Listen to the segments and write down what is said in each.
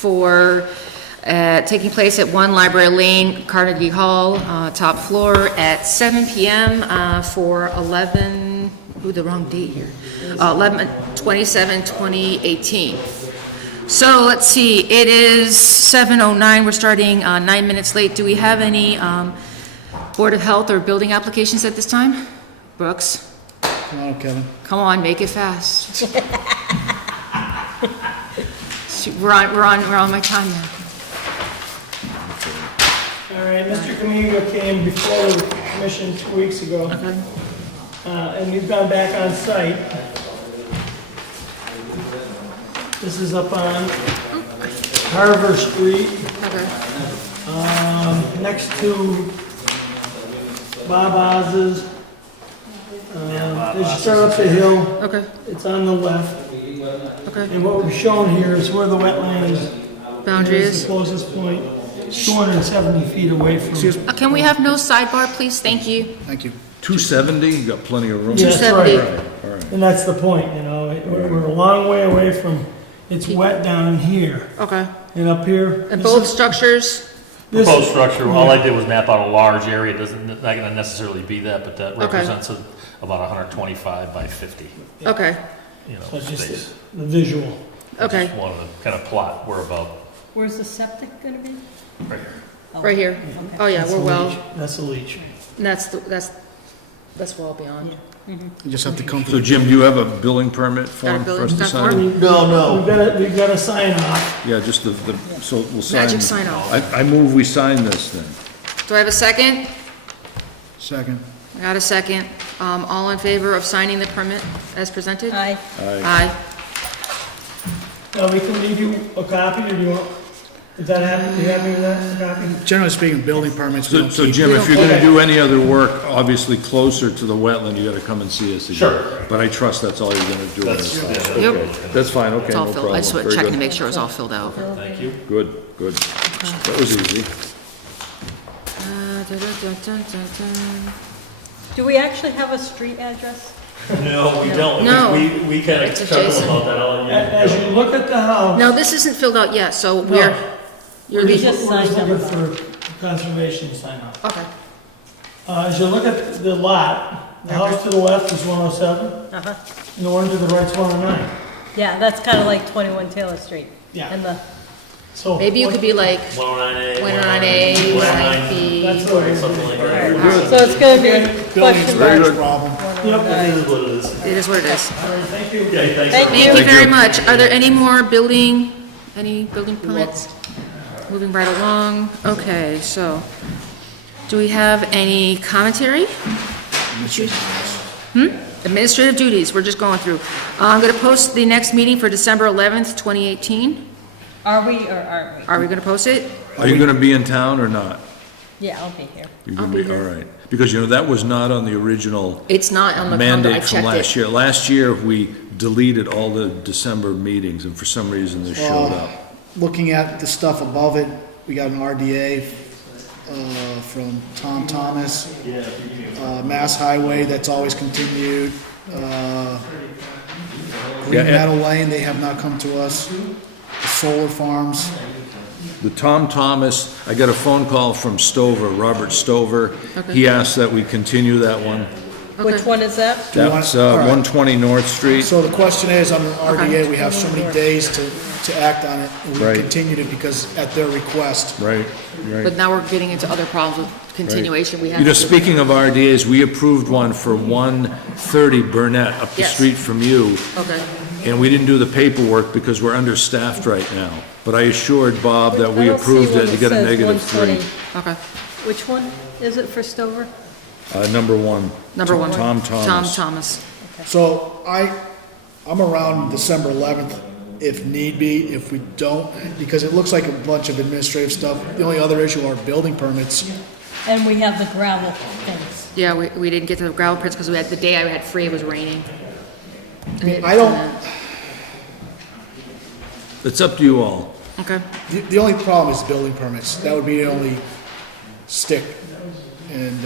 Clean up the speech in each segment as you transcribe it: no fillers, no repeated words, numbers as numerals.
for taking place at 1 Library Lane, Carnegie Hall, top floor at 7 p.m. For 11, the wrong date here, 11/27/2018. So let's see, it is 7:09, we're starting 9 minutes late. Do we have any Board of Health or building applications at this time? Brooks? Come on, Kevin. Come on, make it fast. We're on my time now. All right, Mr. Kamiga came before the commission 2 weeks ago, Okay. and we've gone back on site. This is up on Harvard Street, Okay. next to Bob Oz's. As you start up the hill, Okay. it's on the left. Okay. And what we've shown here is where the wetlands Boundary is is. the closest point, 270 feet away from. Excuse me. Can we have no sidebar, please? Thank you. Thank you. 270, you got plenty of room. Yeah, that's 270. right. And that's the point, you know, we're a long way away from, it's wet down in here, Okay. and up here. And this both is- structures? this- Proposed structure, all I did was map out a large area, not gonna necessarily be that, but that represents about 125 by 50, Okay. So it's just space. the visual. Okay. Just wanted to kind of plot where about, Where's the septic gonna be? right here. Oh, Right here. okay. Oh, yeah, That's we're the well, leach. That's the leach. and that's well beyond. You just have to come So through. Jim, do you have a building permit Got a form for us building to permit sign? form? We've got a sign off. Yeah, just so we'll sign. Magic sign off. I move we sign this then. Do I have a second? Second. I got a second. All in favor of signing the permit as presented? Aye. Aye. We can leave you a copy, or do you want, is that happy, you happy with that, a copy? Generally speaking, building permits, we So don't so keep. Jim, if you're gonna do any other work, obviously closer to the wetland, you gotta come and see us again. Sure. But I trust that's all you're gonna do. Yep. That's fine, okay, It's no all filled. problem. I just was Very checking to good. make sure it was all filled out. Thank you. Good, good. That was easy. Do we actually have a street address? No, we don't. No. We kind of It's chuckle adjacent. about that all year. As you look at the house. No, this isn't filled out yet, so No. you're We're the, just signed looking up. for conservation sign off. okay. As you look at the lot, the house to the left is 107, Uh-huh. and the one to the right's 109. Yeah, that's kind of like 21 Taylor Street. Yeah. And the, So. Maybe you could be like 109A, 109A, 109B. That's what it is. something like that. so it's gonna be Building question permits mark. problem. Yep. It is what it is. It is what it is. Thank you. Yeah, thanks. Thank Thank you you. very much. Are there any more building permits? Moving right along. Okay, so, do we have any commentary? Administrative duties, we're just going through. I'm gonna post the next meeting for December 11th, 2018. Are we or aren't we? Are we gonna post it? Are you gonna be in town or not? Yeah, I'll be here. You're I'll gonna be be, there. all right. Because, you know, that was not on the original It's not on the calendar, I mandate from checked last it. year. Last year, we deleted all the December meetings, and for some reason, this showed up. Looking at the stuff above it, we got an RDA from Tom Thomas. Mass Highway, that's always continued. Green Yeah, and- Meadow Lane, they have not come to us. The solar farms, The Tom Thomas, I got a phone call from Stover, Robert Stover. He asked that we continue that one. Which one is that? you want- That's all right. 120 North Street. so the question is, under RDA, we have so many days to act on it, and we Right. continued it because at their request. Right, right. But now we're getting into other problems with continuation. We have You know, to- speaking of RDAs, we approved one for 130 Burnett up the Yes. street from you. Okay, And we didn't do the paperwork because we're understaffed right now. But I assured Bob that we I don't see approved one it, you that get a says negative 3. 120. okay. Which one is it for Stover? Number one. Number one. Tom Tom Thomas. Thomas. So I'm around December 11th if need be, if we don't, because it looks like a bunch of administrative stuff. The only other issue are building permits. And we have the gravel things. Yeah, we didn't get to the gravel pits because we had, the day I had free, it was raining. I don't, It's up to you all. Okay, the only problem is building permits. That would be the only stick. And,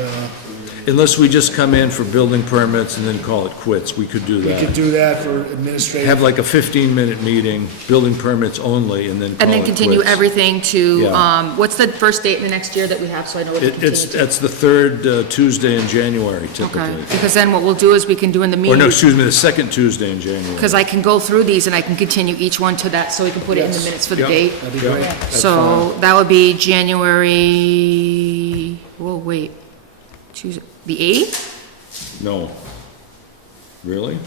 Unless we just come in for building permits and then call it quits, we could do We could that. do that for administrative. Have like a 15-minute meeting, building permits only, and then call And then it continue quits. everything to, Yeah. what's the first date in the next year that we have, so I know what to continue to? That's the third Tuesday in January Okay, typically. because then what we'll do is we can do in the Or meeting. no, excuse me, the second Tuesday in January. Because I can go through these and I can continue each one to that, so we can put it in the Yes. minutes for the Yep. date. That'd be Yeah, great. that's So that would be January, whoa, wait, Tuesday, the 8th? fine. No. Really?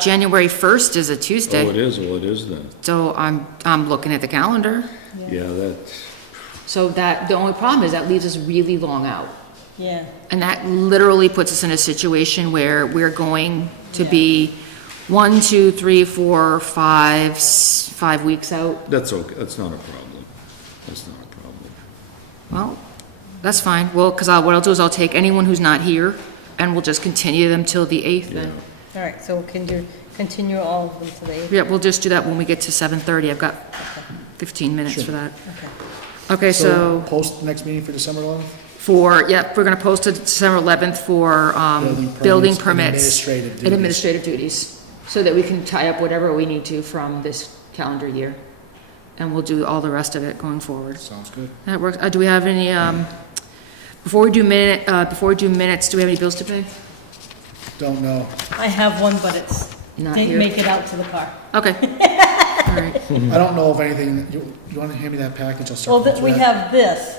January 1st is a Oh, it Tuesday, is, well, it is then. so I'm looking at the calendar. Yeah, that's, So that, the only problem is that leaves us really long out. Yeah, And that literally puts us in a situation where we're going to be 1, 2, 3, 4, 5 weeks out. that's okay, that's not a problem. That's not a problem. Well, that's fine. Well, because what I'll do is I'll take anyone who's not here, and we'll just continue them till the 8th Yeah. then. all right, so continue all of them to the 8th? Yeah, we'll just do that when we get to 7:30. I've got 15 minutes for that. Okay. Okay, so Post the next meeting for December 11th? we're gonna post it December 11th for, building permits. Administrative duties. And administrative duties, so that we can tie up whatever we need to from this calendar year. And we'll do all the rest of it going forward. Sounds good. That works. Do we have any, before we do minutes, do we have any bills to pay? Don't know. I have one, but it's, Not didn't here. make it out to the car. Okay. All right. I don't know of anything, you want to hand me that package? I'll Well, start. that, we have this,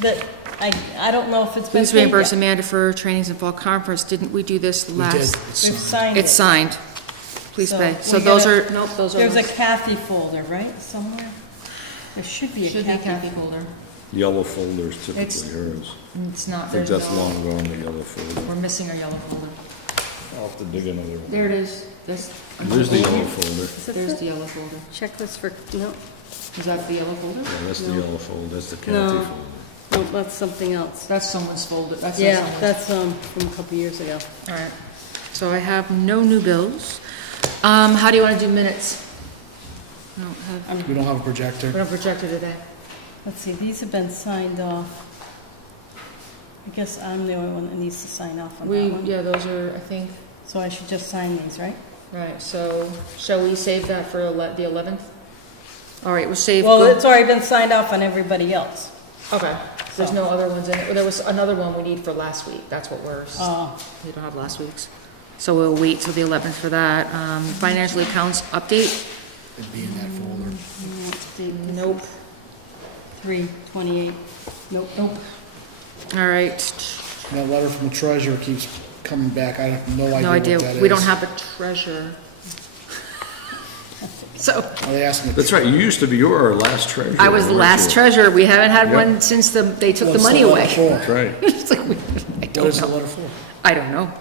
that, I don't know if it's been Please paid reimburse yet. Amanda for trainings and fall conference. Didn't we do this We did. last? It's We've signed. signed it. It's signed. Please So pay. So we those gotta- are, nope, those are. There's a ones. Kathy folder, right, somewhere? There should be a Should be a Kathy. Kathy folder. Yellow folder's It's- typically hers. It's not, I think there's that's no, long gone, the yellow folder. we're missing our yellow folder. I'll have to dig another one. There it is. This, There's the yellow folder. there's the yellow folder. Checklist for, no, Is that the yellow folder? Yeah, that's the yellow folder, that's the Kathy No. folder. no, that's something else. That's someone's folder. That's not Yeah, someone's. that's, from a couple years ago. All right. So I have no new bills. How do you want to do minutes? I don't have, We don't have a projector. we don't project it today. Let's see, these have been signed off. I guess I'm the only one that needs to sign off on that one. Yeah, those are, I think, So I should just sign these, right? right, so shall we save that for the 11th? All right, we'll save. Well, it's already been signed off on everybody else. Okay, there's no other ones in it. Well, there was another one we need for last week. That's what Oh, we don't have last week's. So we'll wait till the 11th for that. Financial accounts update? It'd be in that folder. Nope. 3/28. Nope. All right, That letter from the treasurer keeps coming back. I have no idea no what idea. that is. We don't have a treasurer. So, Are they asking? That's right, you used to be, you were our last treasurer. I was the weren't last you? treasurer. We haven't had Yep. one since they took the What's money letter away. for? That's right. It's like, I What don't is the know. letter for? I don't know.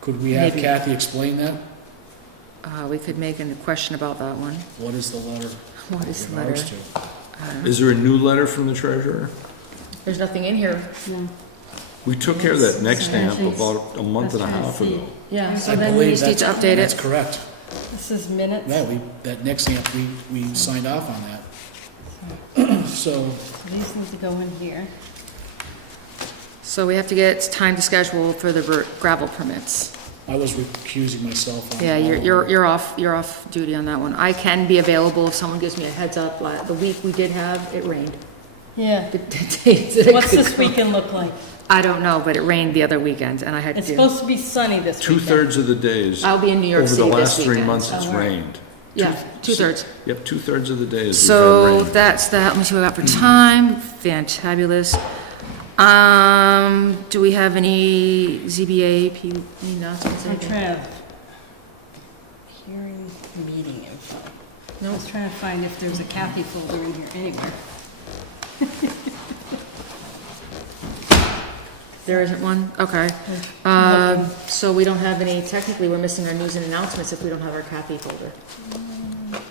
Could we have Maybe. Kathy explain that? We could make a question about that one. What is the letter? What is the regards letter? to? Is there a new letter from the treasurer? There's nothing in here. We took care of that next stamp about a month and a half ago. Yeah, so I then we believe just need to update That's it. correct. This is minutes. Yeah, that next stamp, we signed off on that. So, These need to go in here. So we have to get time to schedule for the gravel permits. I was recusing myself on. Yeah, all of them. you're off duty on that one. I can be available if someone gives me a heads up. The week we did have, it rained. Yeah. The days that I What's could this come. weekend look like? I don't know, but it rained the other weekend and I had It's to. supposed to be sunny this weekend. Two-thirds of the days. I'll be in New York City Over the this last 3 weekend. months, it's Oh, all right. rained. Yeah, 2/3. Yep, two-thirds of the days we've had So rain. that's that. Let me see what I got for time. Fantabulous. Do we have any ZBA, any announcements? I'm anything? trying to, hearing meeting info. I was trying to find if there's a Kathy folder in here anywhere. There isn't one? Okay. So we don't have any, technically, we're missing our news and announcements if we don't have our Kathy folder.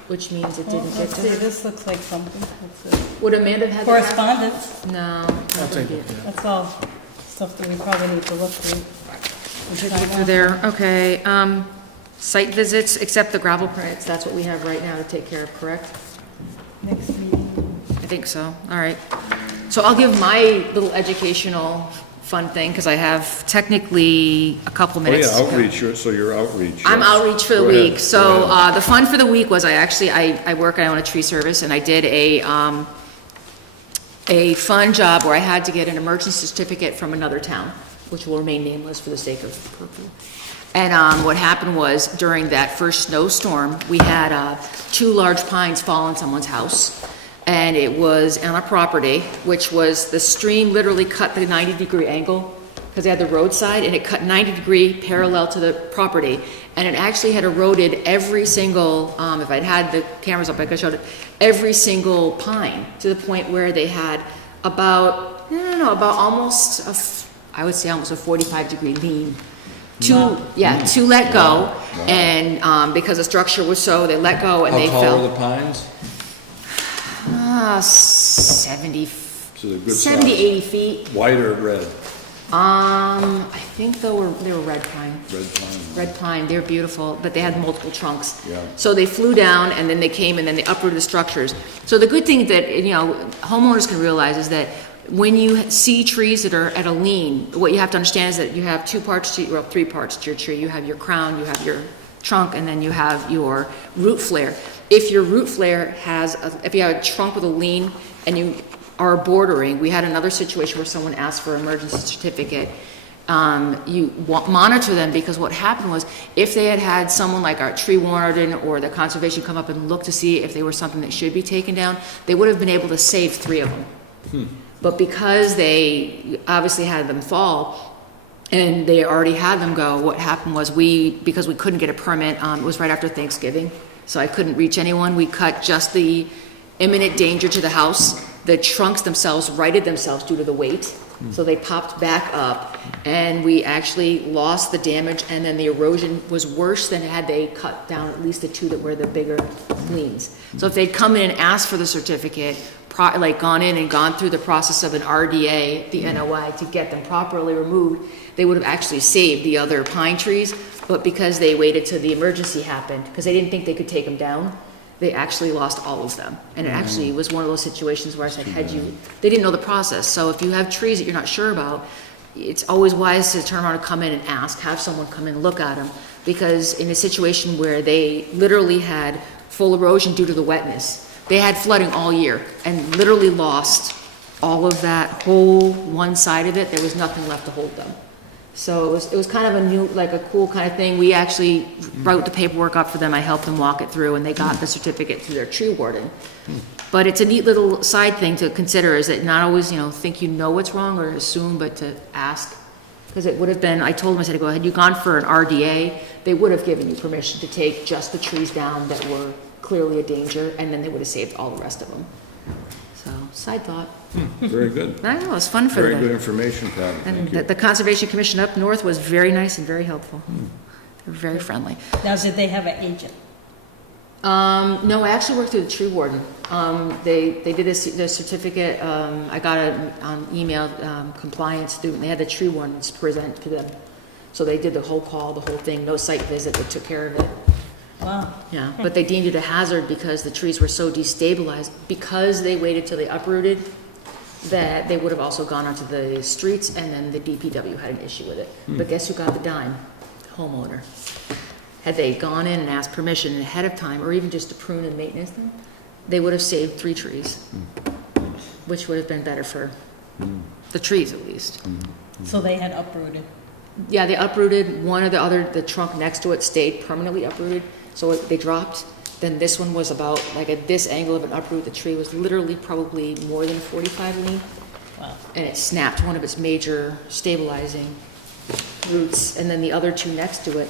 Which means it Well, didn't get let's to see, her. this looks like something. That's it. Would Amanda have had the Kathy? Correspondence, No. I'll take it. Yeah. that's all stuff that we probably need to look through. Through there, okay. Site visits, except the gravel permits, that's what we have right now to take care of, correct? Next meeting. I think so, all right. So I'll give my little educational fun thing, because I have technically a couple Oh, minutes. yeah, outreach, so your outreach. I'm yes. outreach for the Go ahead, week. So, go ahead. the fun for the week was I work, I own a tree service, and I did a fun job where I had to get an emergency certificate from another town, which will remain nameless for the sake of purpose. And, what happened was, during that first snowstorm, we had, 2 large pines fall on someone's house. And it was on a property, which was, the stream literally cut the 90-degree angle, because they had the roadside, and it cut 90-degree parallel to the property. And it actually had eroded every single, if I'd had the cameras up, I could have showed it, every single pine, to the point where they had about, about almost, I would say almost a 45-degree lean. To let go, and, because the structure was so, they let go and How they tall fell. are the pines? 70, So they're good 70, size. 80 feet. White or red? I think they were red pine. Red pine. Red pine, they're beautiful, but they had multiple trunks. Yeah. So they flew down, and then they came, and then they uprooted the structures. So the good thing that, homeowners can realize is that when you see trees that are at a lean, what you have to understand is that you have 3 parts to your tree. You have your crown, you have your trunk, and then you have your root flare. If your root flare if you have a trunk with a lean and you are bordering, we had another situation where someone asked for an emergency certificate. You monitor them, because what happened was, if they had had someone like our tree warden or the conservation come up and look to see if they were something that should be taken down, they would have been able to save 3 of them. But because they obviously had them fall, and they already had them go, what happened was because we couldn't get a permit, it was right after Thanksgiving, so I couldn't reach anyone. We cut just the imminent danger to the house. The trunks themselves righted themselves due to the weight, so they popped back up, and we actually lost the damage, and then the erosion was worse than had they cut down at least the 2 that were the bigger leans. So if they'd come in and asked for the certificate, gone in and gone through the process of an RDA, the NOI, to get them properly removed, they would have actually saved the other pine trees, but because they waited till the emergency happened, because they didn't think they could take them down, they actually lost all of them. And it actually was one of those situations where I said, they didn't know the process. So if you have trees that you're not sure about, it's always wise to turn around and come in and ask, have someone come in and look at them. Because in a situation where they literally had full erosion due to the wetness, they had flooding all year and literally lost all of that whole one side of it. There was nothing left to hold them. So it was kind of a cool kind of thing. We actually wrote the paperwork up for them. I helped them walk it through, and they got the certificate through their tree warden. But it's a neat little side thing to consider, is that not always, think you know what's wrong or assume, but to ask. Because it would have been, I told them, I said, go ahead, you've gone for an RDA, they would have given you permission to take just the trees down that were clearly a danger, and then they would have saved all the rest of them. So, side thought. Very good. I know, it was fun for Very them. good information, Pat. And Thank you. the Conservation Commission up north was very nice and very helpful. They were very friendly. Now, did they have an agent? No, I actually worked through the tree warden. They did the certificate, I got an email, compliance through, and they had the tree wardens present to them. So they did the whole call, the whole thing, no site visit, they took care of it. Wow. Yeah, but they deemed it a hazard because the trees were so destabilized. Because they waited till they uprooted, that they would have also gone onto the streets, and then the DPW had an issue with it. But guess who got the dime? Homeowner. Had they gone in and asked permission ahead of time, or even just to prune and maintenance them, they would have saved 3 trees, which would have been better for the trees at least. So they had uprooted. Yeah, they uprooted one or the other, the trunk next to it stayed permanently uprooted, so they dropped. Then this one was about, at this angle of an uproot, the tree was literally probably more than 45 lean. Wow. And it snapped one of its major stabilizing roots, and then the other 2 next to it,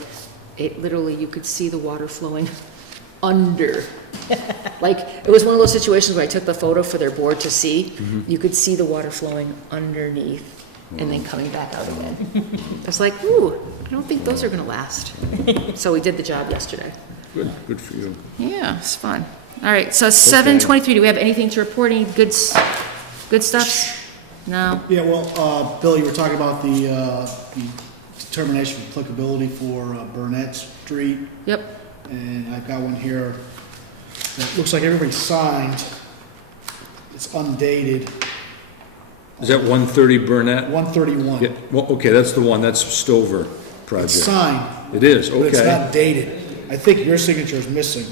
it literally, you could see the water flowing under. It was one of those situations where I took the photo for their board to see. You could see the water flowing underneath and then coming back out again. I was like, ooh, I don't think those are gonna last. So we did the job yesterday. Good for you. Yeah, it's fun. All right, so 7:23, do we have anything to report? Any good stuff? No? Yeah, well, Bill, you were talking about the determination of applicability for Burnett Street, Yep. and I've got one here that looks like everybody signed. It's undated. Is that 130 Burnett? 131. Yeah, well, okay, that's the one, that's Stover It's project. signed, It is, but it's okay. not dated. I think your signature is missing.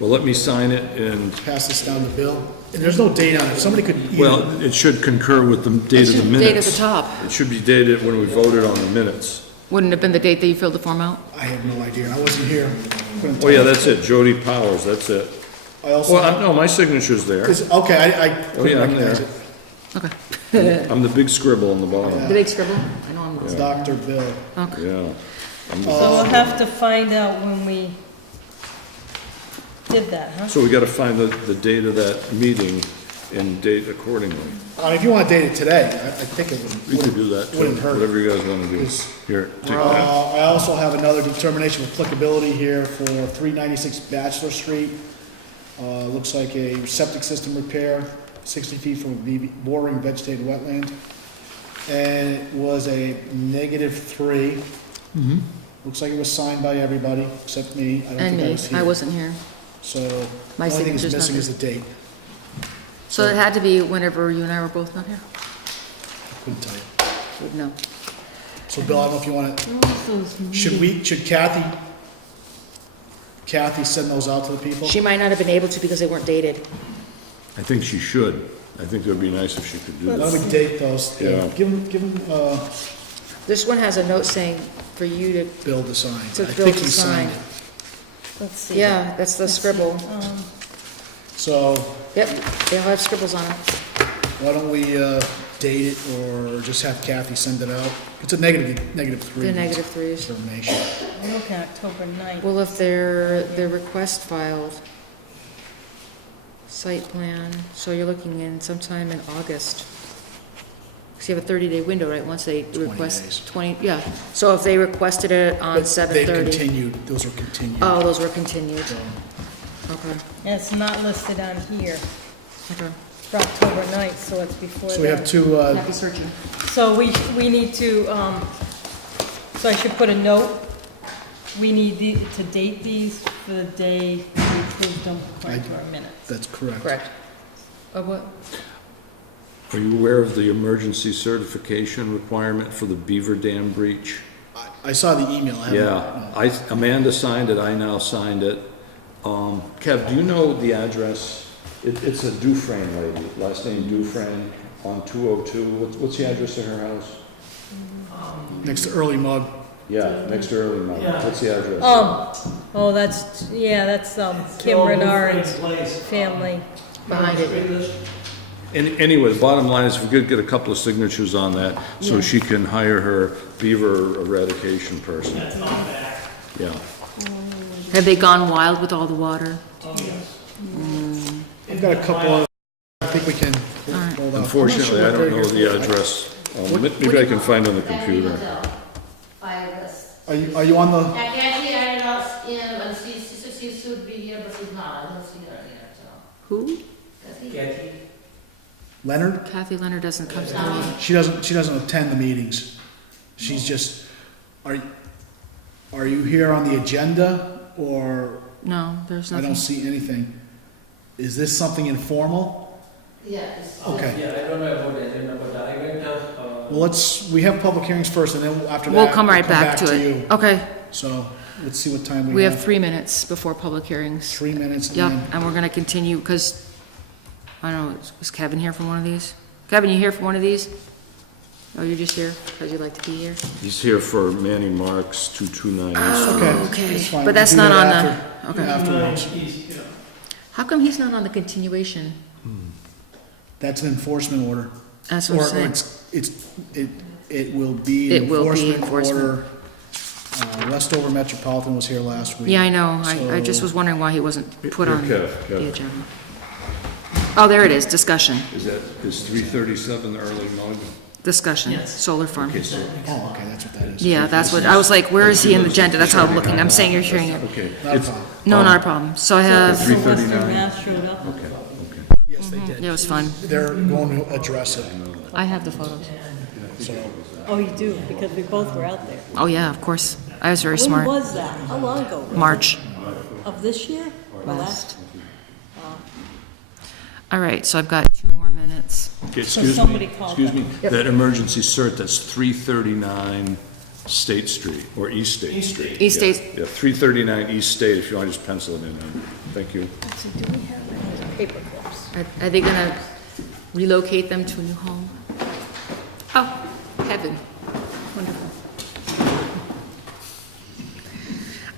Well, let me sign it and, Pass this down to Bill. And there's no date on it. Somebody could either, well, it should concur with the date of the minutes. Date at the top. It should be dated when we voted on the minutes. Wouldn't it have been the date that you filled the form out? I have no idea. I wasn't here. Couldn't Oh, tell yeah, you. that's it, Jody Powers, that's it. I also, Well, no, my signature's there. okay, I Oh, couldn't yeah, I'm recognize there. it. Okay. I'm the big scribble on the bottom, The big scribble? I know I'm not. Dr. Bill. Okay. yeah. So we'll have to find out when we did that, huh? So we gotta find the date of that meeting and date accordingly. If you want to date it today, I think it We could would, do that, too, wouldn't hurt. whatever you guys wanna do. Here, take that. I also have another determination of applicability here for 396 Bachelor Street. Looks like a septic system repair, 60 feet from a bordering vegetated wetland. And it was a -3. Looks like it was signed by everybody except me. I don't And think I me, was here. I wasn't here. So, My the only thing that's signature's not missing there. is the date. So it had to be whenever you and I were both not here? Couldn't tell you. Would know. So Bill, I don't know if you want to, should Kathy send those out to the people? She might not have been able to because they weren't dated. I think she should. I think it would be nice if she could do Why that. don't we date those? Yeah. Give them, This one has a note saying for you to, Bill to sign. To I Bill think to he signed sign. it. Let's see. yeah, that's the scribble. So Yep, they all have scribbles on them. why don't we date it or just have Kathy send it out? It's a -3. They're -3s. Determination. I'm looking at October 9th. Well, if their request filed, site plan, so you're looking in sometime in August. Because you have a 30-day window, right, once they 20 request. days. 20, yeah. So if they requested it on But 7/30. they've continued, those are continued. Oh, those were continued. So, Okay, And it's not listed on here okay. for October 9th, so it's before that. So we have two, Happy searching. So we need to, so I should put a note, we need to date these for the day we approved them according to our minutes. that's correct. Correct. Of what? Are you aware of the emergency certification requirement for the Beaver Dam breach? I saw the email. I haven't- Yeah, Amanda signed it, I now signed it. Kev, do you know the address? It's a Dufresne lady, last name Dufresne, on 202. What's the address of her house? Next to Early Mug. Yeah, next to Early Mountain. Yeah. What's the address? Oh, that's Kim Renard's family. Behind it. Anyway, the bottom line is if we could get a couple of signatures on that, so she can hire her beaver eradication person. That's not back. Yeah. Have they gone wild with all the water? Oh, yes. We've got a couple of, I think we can hold out. Unfortunately, I don't know the address. Maybe I can find on the computer. Are you on the, I can't hear her else, and she should be here, but she's not, I don't see her here, so. Who? Kathy? Leonard? Kathy Leonard doesn't come to the meeting. She doesn't attend the meetings. She's just, are you here on the agenda or No, there's I nothing. don't see anything? Is this something informal? Yeah, it's. Okay. Yeah, I don't know about the agenda, but I went, Well, we have public hearings first and then after that. We'll come right back to you. it. Okay, So let's see what time we have 3 minutes before public hearings. 3 minutes and Yep, then, and we're gonna continue, because, I don't know, was Kevin here for one of these? Kevin, you here for one of these? Oh, you're just here because you'd like to be here? He's here for Manny Marks, 229 okay. Okay, that's fine. but that's We'll do not that on after- the, okay. Afterwards. How come he's not on the continuation? That's an enforcement order. That's what I'm Or saying. it will be an It will be enforcement enforcement. order. Westover Metropolitan was here last week. Yeah, I know, I just So- was wondering why he wasn't put Here, on Kev. the agenda. Oh, there it is, discussion, Is 337 the early mug? discussion, solar farm. Okay, so, Oh, okay, that's what that is. Yeah, that's what, I was like, where is he in the agenda? That's how I'm looking, I'm saying you're hearing it. okay. Not a It's- problem. No, not a problem. So I have, So Western 339. Mass showed up. Okay. Yes, they did. it was fun. They're going to address it, I have the photos. so. Oh, you do, because we both were out there. Oh, yeah, of course. I was very When smart. was that? How long ago? March. Of this year? Or last? All right, so I've got 2 more minutes. Okay, So excuse somebody me, called excuse me, Yep. that emergency cert, that's 339 State Street, or East State Street. East Yeah, State. Yeah, 339 East State, if you want to just pencil it in. Thank you. So do we have any paper clips? Are they gonna relocate them to a new home? Oh, heaven. Wonderful.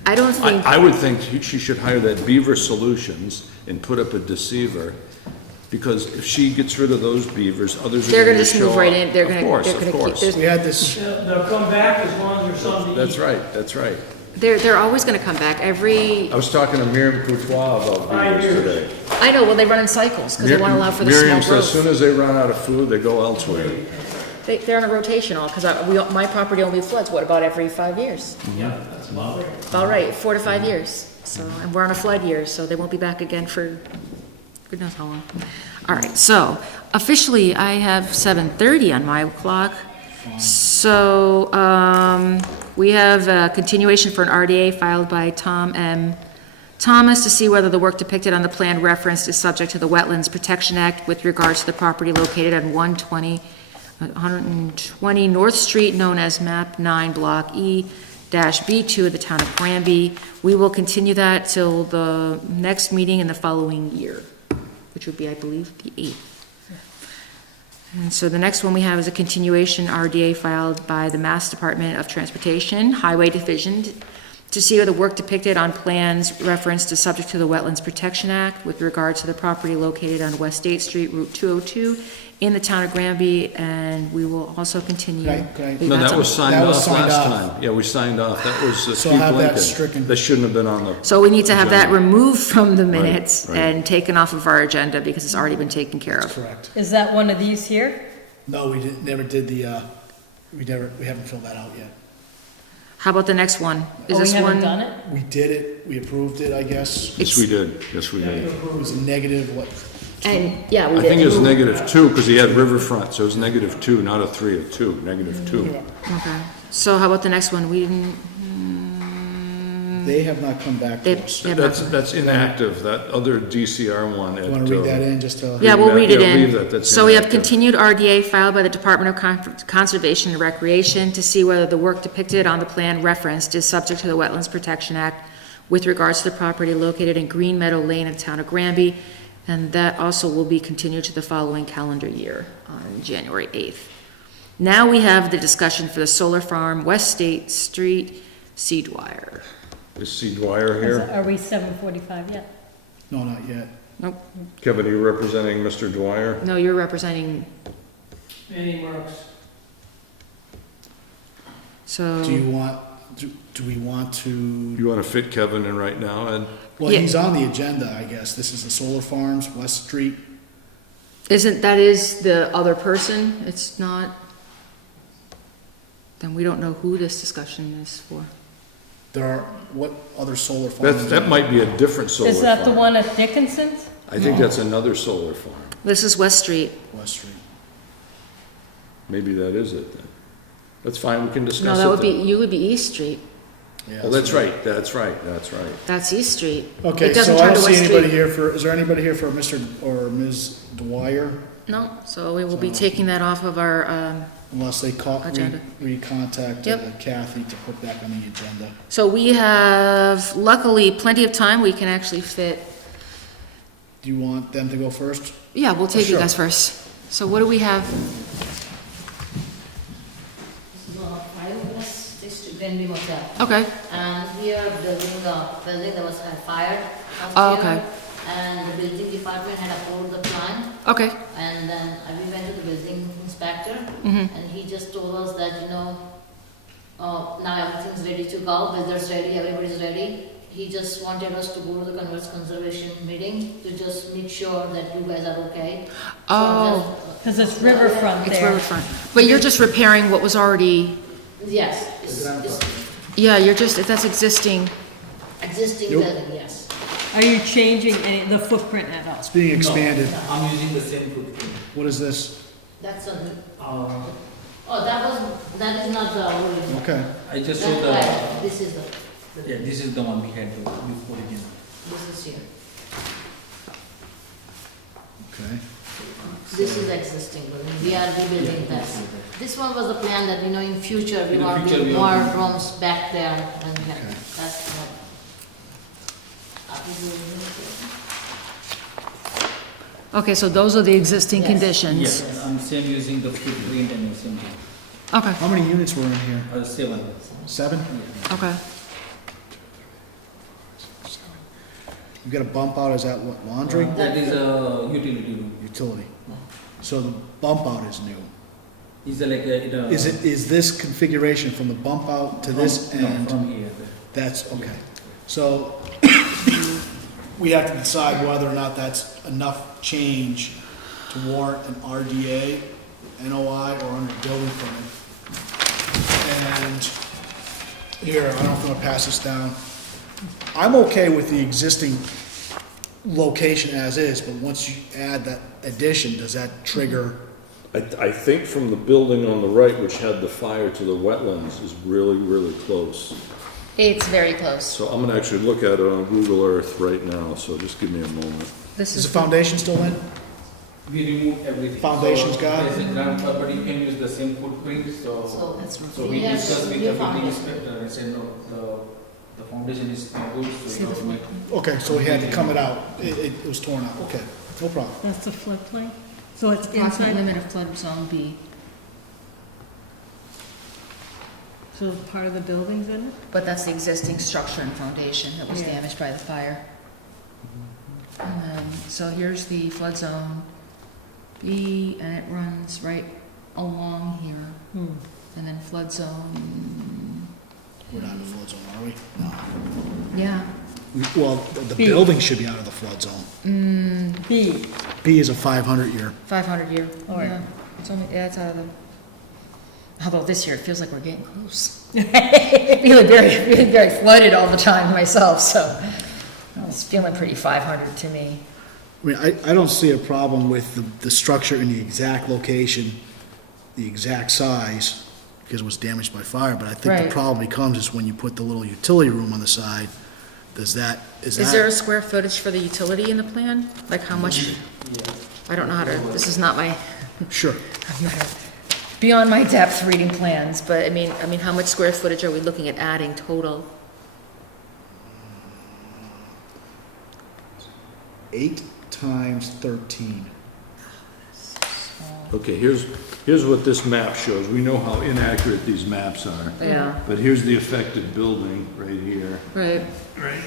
I don't think, I would think she should hire that Beaver Solutions and put up a deceiver, because if she gets rid of those beavers, others are they're going gonna to just show move right up. in, they're gonna, Of course, they're of gonna keep, course. there's, We had this, They'll come back as long as there's something to eat. That's right, that's right. they're always gonna come back, every, I was talking to Miriam Courtois about 5 beavers years. today. I know, well, they run in cycles, because they wanna allow for the small Miriam says as growth. soon as they run out of food, they go elsewhere. They're on a rotational, because my property only floods, what, about every 5 years? Yeah, that's about it. About right, 4 to 5 years. So, and we're on a flood year, so they won't be back again for who knows how long. All right, so officially I have 7:30 on my clock. So, we have a continuation for an RDA filed by Tom M. Thomas to see whether the work depicted on the plan referenced is subject to the Wetlands Protection Act with regards to the property located on 120 North Street, known as MAP 9, Block E-B2 of the town of Granby. We will continue that till the next meeting in the following year, which would be, I believe, the 8th. And so the next one we have is a continuation RDA filed by the Mass Department of Transportation, Highway Division, to see whether the work depicted on plans referenced is subject to the Wetlands Protection Act with regard to the property located on West State Street, Route 202, in the town of Granby, and we will also continue. Okay. No, that was signed That was off signed last off. time. Yeah, we signed off. That was So Keith have that Lincoln. stricken. That shouldn't have been on the, So we need to have that Agenda. removed from the minutes right. and taken off of our agenda because it's already been taken care of. correct. Is that one of these here? No, we didn't, never did the, we haven't filled that out yet. How about the next one? Is Oh, we this haven't one? done it? We did it, we approved it, I guess. yes, we did. Yes, we did. It was a negative, what, And, yeah, we I did. think it was -2, because he had riverfront, so it was -2, not a 3, a 2, -2. Okay, so how about the next one? We didn't, they have not come back They- to us. they have That's inactive, that other DCR one. You wanna read that in, just to? yeah, we'll read it Yeah, leave that, in. that's So we have inactive. continued RDA filed by the Department of Conservation and Recreation to see whether the work depicted on the plan referenced is subject to the Wetlands Protection Act with regards to the property located in Green Meadow Lane in the town of Granby, and that also will be continued to the following calendar year on January 8th. Now we have the discussion for the solar farm, West State Street, C. Dwyer. Is C. Dwyer here? Are we 7:45 yet? No, not yet. Nope, Kevin, are you representing Mr. Dwyer? no, you're representing, Any marks? so. Do you want, do we want to, You want to fit Kevin in right now, Ed? well, Yeah. he's on the agenda, I guess. This is the solar farms, West Street. Isn't, that is the other person, it's not, then we don't know who this discussion is for. There are, what other solar farms? That might be a different solar farm. Is that the one at Dickinson's? I think that's another solar farm. This is West Street. West Street. Maybe that is it then. That's fine, we can discuss it No, that would be, then. you would be East Street, Yeah, Oh, that's right, that's right, that's right. that's East Street. Okay, It doesn't so I turn don't to see West anybody Street. here for, is there anybody here for Mr. or Ms. Dwyer? No, so we will be taking that off of our, Unless they call, Agenda. recontact Yep. Kathy to put back on the agenda. so we have luckily plenty of time, we can actually fit, Do you want them to go first? yeah, we'll take you Sure. guys first. So what do we have? This is five West District, Granby Motel. Okay, And we are building the building that was had fire Oh, last year. okay. And the building department had approved the plan, okay, and then we went to the building inspector, mhm, and he just told us that, now everything's ready to go, builder's ready, everybody's ready. He just wanted us to go to the conservation meeting to just make sure that you guys are okay. So Oh. Because it's riverfront it's there. riverfront. But you're just repairing what was already, Yes, it's yeah, you're just, that's existing. existing Nope. building, yes. Are you changing the footprint at all? It's being expanded. I'm using the same footprint. What is this? That's a, Uh, that is not the original. Okay. I just That's saw right, this is yeah, this is the one we had before again. this is here. Okay. This is existing building, we are rebuilding that. This one was the plan that, in future, we In the want future, we more want- rooms back there, and that's what. Okay, so those are the existing Yes. conditions. Yes, I'm same using the footprint and same thing. Okay, How many units were in here? 7. 7? okay. You got a bump out, is that what, laundry? That is a utility room. Utility. So the bump out is new. Is like a, Is this configuration from the bump out to this no, end? from here. That's, okay. So we have to decide whether or not that's enough change to warrant an RDA, NOI, or under building permit. And here, I don't know if I'm gonna pass this down. I'm okay with the existing location as is, but once you add that addition, does that trigger? I think from the building on the right, which had the fire to the wetlands, is really, really close. It's very close. So I'm gonna actually look at it on Google Earth right now, so just give me a moment. This Is is the foundation still in? We remove everything. Foundation's so gone? There's a grandfather, but you can use the same footprint, so. So, So we Yes, discussed with new the building foundation. inspector and said, no, the foundation is not good, See so the we make. Okay, so we had to come it out. It was torn out. Okay, no problem. That's the floodplain? So it's approximate inside, limit of flood zone B, so part of the building's in it? but that's the existing structure and foundation that was Yeah. damaged by the fire. And then, so here's the flood zone B, and it runs right along here, Hmm. and then flood zone, We're not in the flood zone, are we? No. yeah. Well, the B. building should be out of the flood zone. B, B is a 500-year. 500 year. All right. Yeah, it's only, yeah, it's out of the, although this year it feels like we're getting close. Feeling very flooded all the time myself, so it's feeling pretty 500 to me. I mean, I don't see a problem with the structure in the exact location, the exact size, because it was damaged by fire, but I think Right. the problem becomes is when you put the little utility room on the side, is Is there a that, square footage for the utility in the plan? Like how much? I don't know how to, this is not my, sure. I'm not beyond my depth reading plans, but I mean, how much square footage are we looking at adding total? 8 times 13. Okay, here's what this map shows. We know how inaccurate these maps are. Yeah, But here's the affected building right here. right. Right.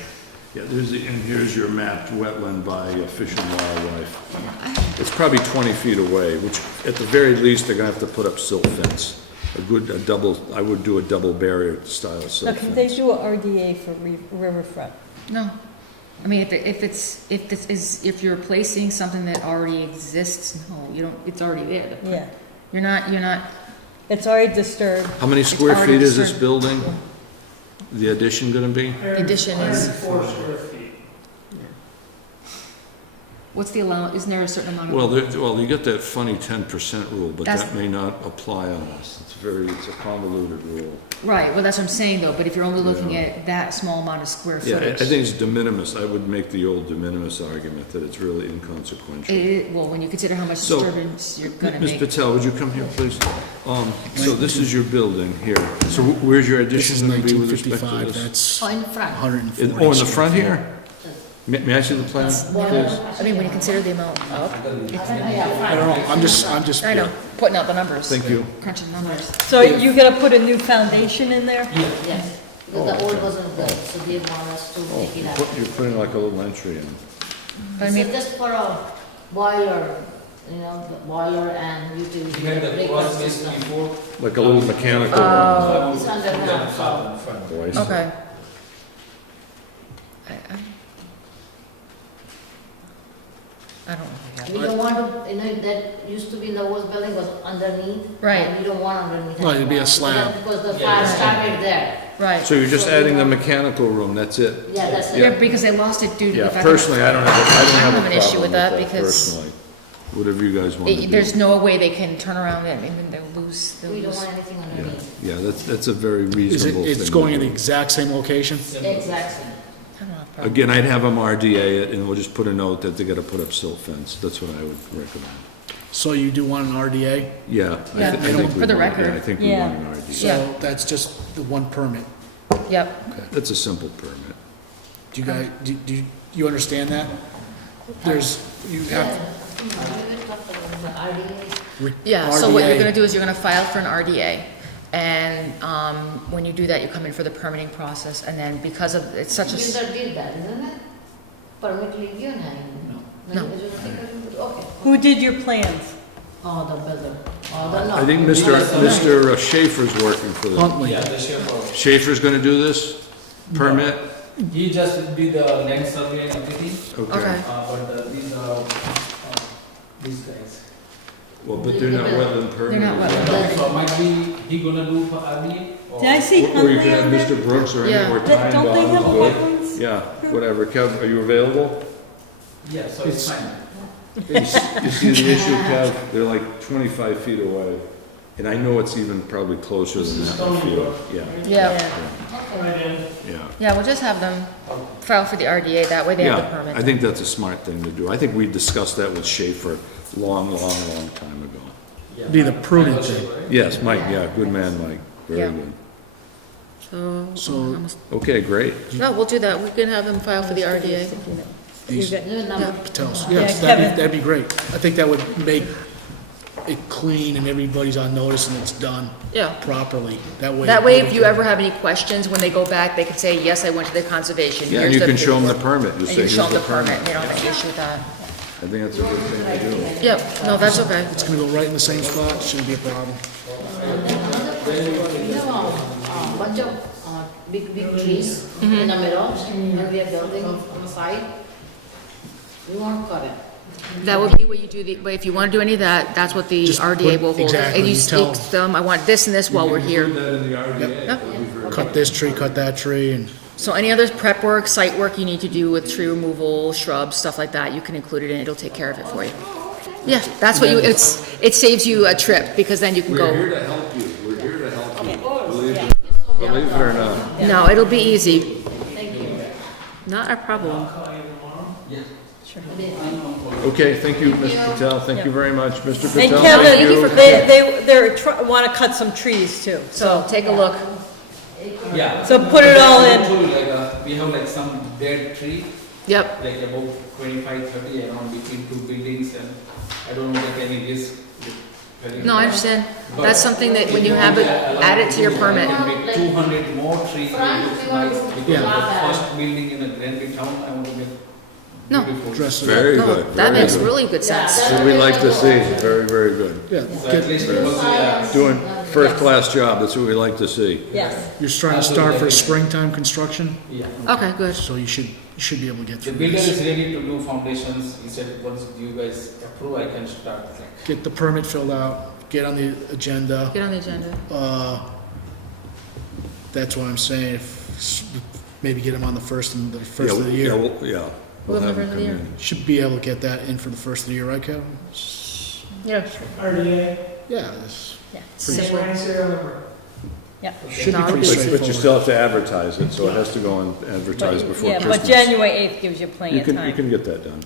Yeah, and here's your mapped wetland by Fish and Wildlife. It's probably 20 feet away, which at the very least, they're gonna have to put up silt fence. I would do a double barrier style now silt can they fence. do a RDA for riverfront? No. I mean, if you're replacing something that already exists, no, you don't, it's already there. Yeah, You're not, it's already disturbed. How many square already feet is this disturbed. building? The addition gonna be? the addition is, 4 square feet. what's the isn't there a certain amount of? Well, you got that funny 10% rule, but That's- that may not apply on us. It's a convoluted rule. Right, well, that's what I'm saying though, but if you're only looking at that small amount of square Yeah, I footage. think it's de minimis. I would make the old de minimis argument that it's really inconsequential. Well, when you consider how much So, disturbance you're gonna Ms. make. Patel, would you come here, please? So this is your building here. So where's your This is addition gonna be with respect to 1955, this? that's Oh, in front. 140. Oh, in the square front feet. here? May I see the plan, please? I mean, when you consider the amount up, I don't know, I'm just. I know, putting out the numbers. Thank you. Crunching numbers. So you gonna put a new foundation in there? Yes, because the old wasn't good, so they want us to take it out. You're putting like a little entry in. But I So mean, just for a boiler, the boiler and utility, You had the breaker cross space system. before. Like a little mechanical. It's underground, so. device. okay. I don't know. We don't want to, that used to be in the old building was underneath. Right. And we don't want underneath. No, it'd be a anymore, slab. Because the fire started there. Right. So you're just adding the mechanical room, that's it? Yeah, that's Yeah, it. because they lost it due to the Yeah, fact. personally, I don't have a an issue problem with that because personally. Whatever you guys want to do. There's no way they can turn around and they'll lose. We don't want anything underneath. Yeah, that's a very Is it, reasonable thing. it's to going in the do. exact same location? Exactly. I don't know, probably. Again, I'd have them RDA it, and we'll just put a note that they gotta put up silt fence. That's what I would recommend. So you do want an RDA? Yeah. Yeah, I think for we the want- record. Yeah, I think we Yeah. want an RDA. Yeah. So that's just the one permit. Yep. That's a simple permit. Do you guys, do you understand that? There's, you have. Yeah, so what you're RDA. gonna do is you're gonna file for an RDA. And, when you do that, you come in for the permitting process, and then because of, it's such a. Builder did that, isn't it? Permit leave No. Okay. Who did your plans? Oh, the builder. Oh, the no. I think Mr. Schaefer's working for them. Huntley. Yeah, the Schaefer. Schaefer's gonna do this permit? He just did the land survey and everything, Okay. but these guys. Well, but they're not wetland permitted. They're not wetland. So might be he gonna do for RDA? or- Did I see Or you Huntley could have on there? Mr. Brooks or Yeah. anywhere time Don't they have bound. wetlands? Yeah, whatever. Kev, are you available? Yeah, so it's fine. You see the issue, Kev? They're like 25 feet away. And I know it's even probably closer than that, I feel. Yeah, Yeah, yeah. yeah, we'll just have them file for the RDA, that way they have the Yeah, permit. I think that's a smart thing to do. I think we discussed that with Schaefer long time ago. Be the prudent thing. Yes, Mike, yeah, good man, Mike. Very Yeah. good. So Okay, great. No, we'll do that, we can have them file for the RDA. these Number. Patels, Yeah, yes, Kevin. that'd be great. I think that would make it clean and everybody's on notice and it's done Yeah. properly. That way. That way, if you ever have any questions, when they go back, they can say, yes, I went to the conservation. Yeah, and here's you the can show them the paperwork." permit. You And say, you show here's them the the permit, permit. you don't have any issue with that. I think that's a good thing to do. Yep, no, that's okay. It's gonna go right in the same spot, shouldn't be a problem. Bunch of big trees in the middle, and we are building on the side. We won't cut it. That would be what you do, but if you want to do any of that, that's what the Just RDA put- will hold. exactly, And you you tell- speak to them, I want this and this while we're here. Include that in the RDA. Yep. That would be very Cut this tree, cut that tree, and So any other prep work, site work you need to do with tree removal, shrubs, stuff like that, you can include it in, it'll take care of it for you. Yeah, that's what you, it saves you a trip, because then you can We're here go, to help you. We're here to help you. Believe it or not. no, it'll be easy. Not a problem. Okay, thank you, Mr. Patel. Thank you very much, Mr. And Patel. Kevin, Thank you. they wanna cut some trees too, So take a look. Yeah. so put it all in. We have like some dead tree, Yep, like about 25, 30 around between two buildings, and I don't know if any risk. with no, I understand. That's something that when you have it, add it to your permit. 200 more trees, it looks nice, because Yeah. the first building in a Granby town, I want to make No. beautiful. dress it up. Very No, good. that very makes good. really good sense. That's what we like to see. Very, very good. Yeah, So at least it was, Doing first-class job. That's what we like to see. Yes. you're trying to start for springtime construction, yeah. Okay, good. so you should be able to get The through builder this. is ready to do foundations, he said, once you guys approve, I can start. Get the permit filled out, get on the agenda. Get on the agenda. That's what I'm saying, if, maybe get them on the first of the Yeah, year. Yeah. We'll We'll have have them it come here. in. Should be able to get that in for the first of the year, right, Kevin? Yes. RDA. Yeah, this Yeah. Simple. should be No, pretty But you straightforward. still have to advertise it, so it has to go and advertise before Yeah, Christmas. but January 8th gives you plenty You of can time. get that done.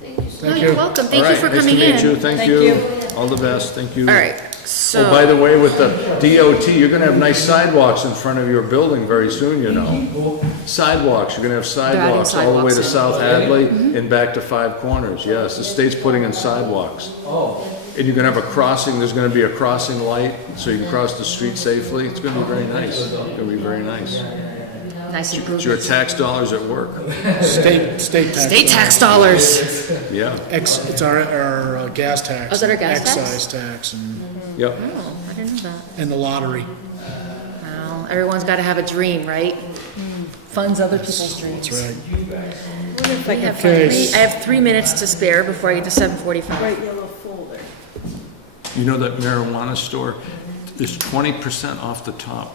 No, Thank you're you. welcome. Thank All you right, for coming Nice to meet you. in. Thank Thank you. you. All the best. Thank you. All right, Oh, by so, the way, with the DOT, you're gonna have nice sidewalks in front of your building very soon, you know. Sidewalks, you're gonna have sidewalks all the way to sidewalks South Hadley and back to Five Corners. Yes, the state's putting in sidewalks. Oh, And you're gonna have a crossing, there's gonna be a crossing light, so you can cross the street safely. It's gonna be very nice. It's gonna be very nice. nice It's your improvements. tax dollars at work. State tax. State tax dollars. Yeah, It's our gas tax. Oh, is that our gas tax? Excise tax yep. Oh, I didn't know that. and the lottery. Well, everyone's got to have a dream, right? Funds other people's dreams. That's right. I have Okay. I have 3 minutes to spare before I get to 7:45. White yellow folder. You know that marijuana store, there's 20% off the top,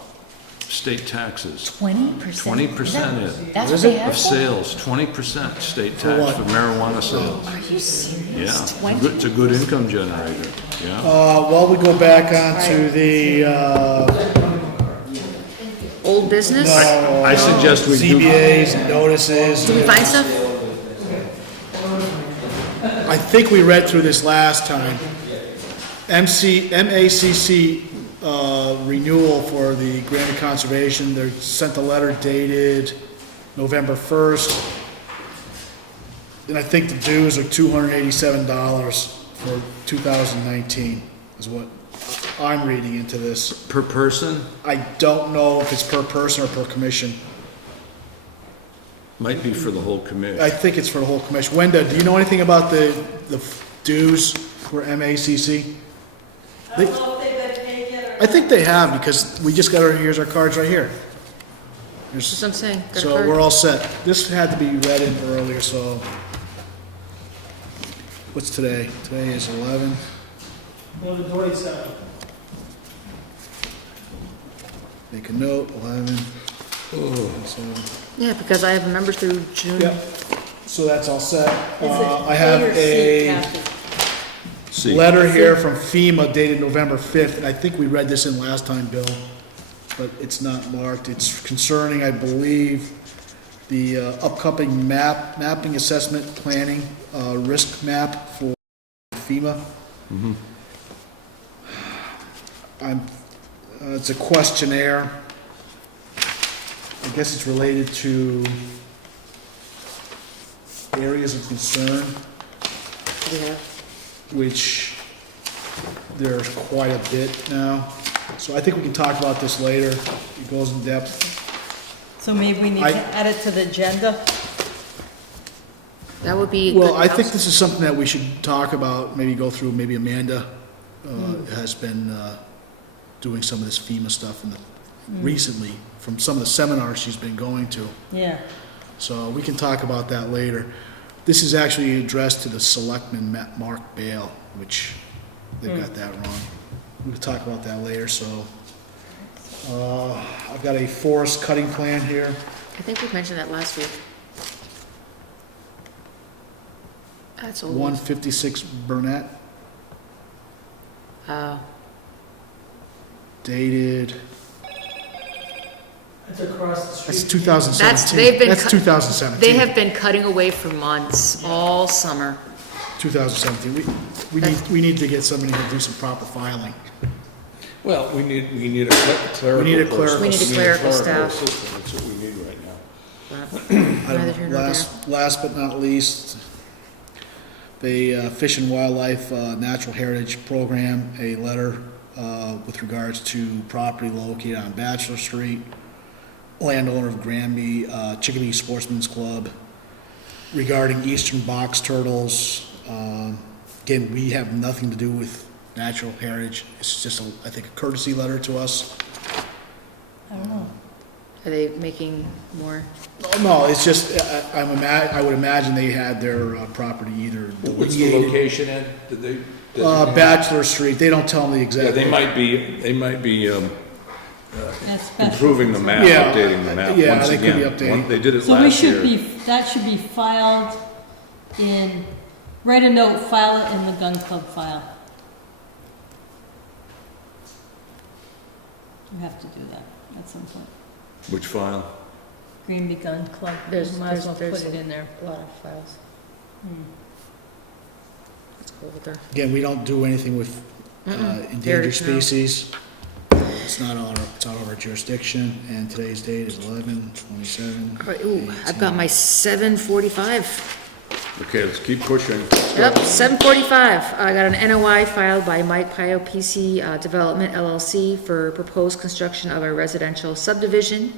state taxes. 20%? 20% is. That's what they have Of for? sales, 20% state tax what? for marijuana sales. Are you serious? Yeah, it's a 20? good- it's a good income generator, yeah. While we go back onto the, Old business? I suggest we do, ZBAs, notices. Did we find stuff? I think we read through this last time. MACC renewal for the Granby Conservation, they sent a letter dated November 1st. And I think the dues are $287 for 2019, is what I'm reading into this. Per person? I don't know if it's per person or per commission. Might be for the whole committee. I think it's for the whole commission. Wenda, do you know anything about the dues for MACC? I don't know if they've been paid yet or I think they have, because we just got here's our cards right here. That's what I'm saying. Got a So card. we're all set. This had to be read in earlier, so. What's today? Today is 11. Well, the 27th. Make a note, 11. So, Yeah, because I have members through June. yep, so that's all set. Is it I have A or C, a Kathy? See, letter here from FEMA dated November 5th, and I think we read this in last time, Bill, but it's not marked. It's concerning, I believe, the upcoming mapping assessment planning, risk map for FEMA. It's a questionnaire. I guess it's related to areas of concern, Yeah. which there's quite a bit now. So I think we can talk about this later. It goes in depth. So maybe we need I- to add it to the agenda? That would be. Well, good. I think this is something that we should talk about, maybe go through, maybe Amanda has been doing some of this FEMA stuff recently, from some of the seminars she's been going to. Yeah. So we can talk about that later. This is actually addressed to the selectman, Mark Bale, which they've got that wrong. We'll talk about that later, so. I've got a forest cutting plan here. I think we mentioned that last week. That's old. 156 Burnett, dated, That's across the street. that's 2017. That's- they've been That's cut- 2017. They have been cutting away for months, all summer. 2017. We need to get somebody to do some proper filing. well, we need a clerical We need a person. clerical- We need a clerical staff. assistant. That's what we need right now. Neither here nor there. Last but not least, the Fish and Wildlife Natural Heritage Program, a letter with regards to property located on Bachelor Street, landowner of Granby, Chicopee Sportsman's Club, regarding eastern box turtles. Again, we have nothing to do with natural heritage. It's just, I think, a courtesy letter to us. I don't know. Are they making more? Oh, no, it's just, I would imagine they had their property either What's the delineated. location, Ed? Did they? designate? Bachelor Street, they don't tell me the Yeah, exact. they might be That's special. improving the map, Yeah, updating the map yeah, once they could be again. updating. They did it So we last should year. be, that should be filed in, write a note, file it in the gun club file. You have to do that at some point. Which file? Granby Gun Club, There's- might as well there's- put it in there. A lot of files. Let's go over there. Again, we don't do anything with endangered Heritage, no. species. It's not it's out of our jurisdiction, and today's date is 11/27. All right, ooh, I've got my 7:45. Okay, let's keep pushing. Yep, 7:45. I got an NOI filed by Mike Pio PC Development LLC for proposed construction of a residential subdivision